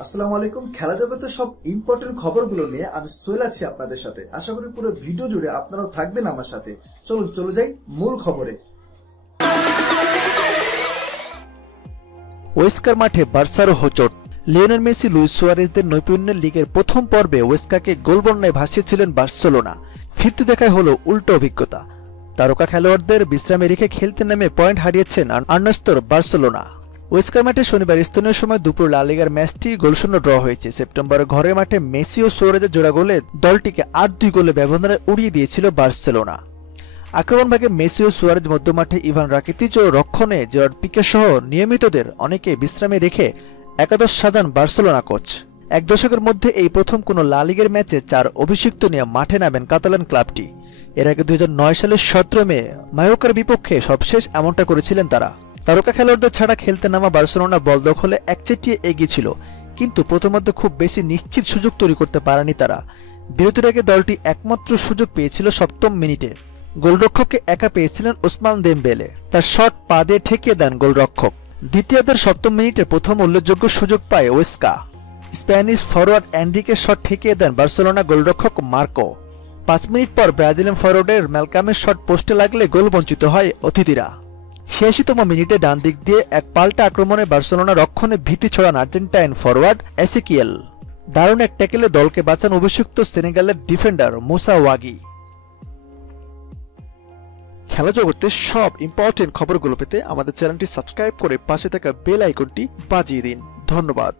আসসালামু আলাইকুম। খেলা জগতের সব ইম্পর্টেন্ট খবরগুলো নিয়ে আমি সোহেল আছি আপনাদের সাথে। আশা করি পুরো ভিডিও জুড়ে আপনারাও থাকবেন আমার সাথে। চলুন, চলে যাই মূল খবরে। ওয়েস্কার মাঠে বার্সারও হোচট। লিওনেল মেসি, লুইস সুয়ারেজদের নৈপুণ্যের লিগের প্রথম পর্বে ওয়েস্কাকে গোলবন্যায় ভাসিয়েছিলেন বার্সেলোনা। ফিরতে দেখায় হলো উল্টো অভিজ্ঞতা। তারকা খেলোয়াড়দের বিশ্রামে রেখে খেলতে নেমে পয়েন্ট হারিয়েছেন আর্নাস্তর বার্সেলোনা। ওয়েস্কার মাঠে শনিবার স্থানীয় সময় দুপুর লালিগার ম্যাচটি গোলশূন্য ড্র হয়েছে। সেপ্টেম্বরে ঘরের মাঠে মেসি ও সোয়ারেজের জোড়া গোলে দলটিকে আট দুই গোলে ব্যবধানে উড়িয়ে দিয়েছিল বার্সেলোনা। আক্রমণ ভাগে মেসি ও সুয়ারেজ মধ্যমাঠে ইভান রাকিতিচ ও রক্ষণে জেরার্ড পিকে সহ নিয়মিতদের অনেকে বিশ্রামে রেখে একাদশ সাজান বার্সেলোনা কোচ। এক দশকের মধ্যে এই প্রথম কোনো লা লিগের ম্যাচে চার অভিষিক্ত নিয়ে মাঠে নামেন কাতালান ক্লাবটি। এর আগে দু হাজার নয় সালের সতেরো মে মায়োকার বিপক্ষে সবশেষ এমনটা করেছিলেন তারা। তারকা খেলোয়াড়দের ছাড়া খেলতে নামা বার্সেলোনা বল দখলে একচেটিয়ে এগিয়ে ছিল কিন্তু প্রথমার্ধে খুব বেশি নিশ্চিত সুযোগ তৈরি করতে পারেনি তারা। বিরতির আগে দলটি একমাত্র সুযোগ পেয়েছিল সপ্তম মিনিটে। গোলরক্ষককে একা পেয়েছিলেন ওসমান দেমবেলে। তার শট পা দিয়ে ঠেকিয়ে দেন গোলরক্ষক। দ্বিতীয়ার্ধের সপ্তম মিনিটে প্রথম উল্লেখযোগ্য সুযোগ পায় ওয়েস্কা। স্প্যানিশ ফরওয়ার্ড অ্যান্ড্রিকে শট ঠেকিয়ে দেন বার্সেলোনা গোলরক্ষক মার্কো। পাঁচ মিনিট পর ব্রাজিলিয়ান ফরওয়ার্ডের ম্যালকামের শট পোস্টে লাগলে গোল বঞ্চিত হয় অতিথিরা। ছিয়াশিতম মিনিটে ডান দিক দিয়ে এক পাল্টা আক্রমণে বার্সেলোনা রক্ষণে ভীতি ছড়ান আর্জেন্টাইন ফরওয়ার্ড এসিকিয়েল। দারুণ এক ট্যাকেলে দলকে বাঁচান অভিষিক্ত সেনেগালের ডিফেন্ডার মুসা ওয়াগি। খেলা জগতে সব ইম্পর্টেন্ট খবরগুলো পেতে আমাদের চ্যানেলটি সাবস্ক্রাইব করে পাশে থাকা বেল আইকনটি বাজিয়ে দিন। ধন্যবাদ।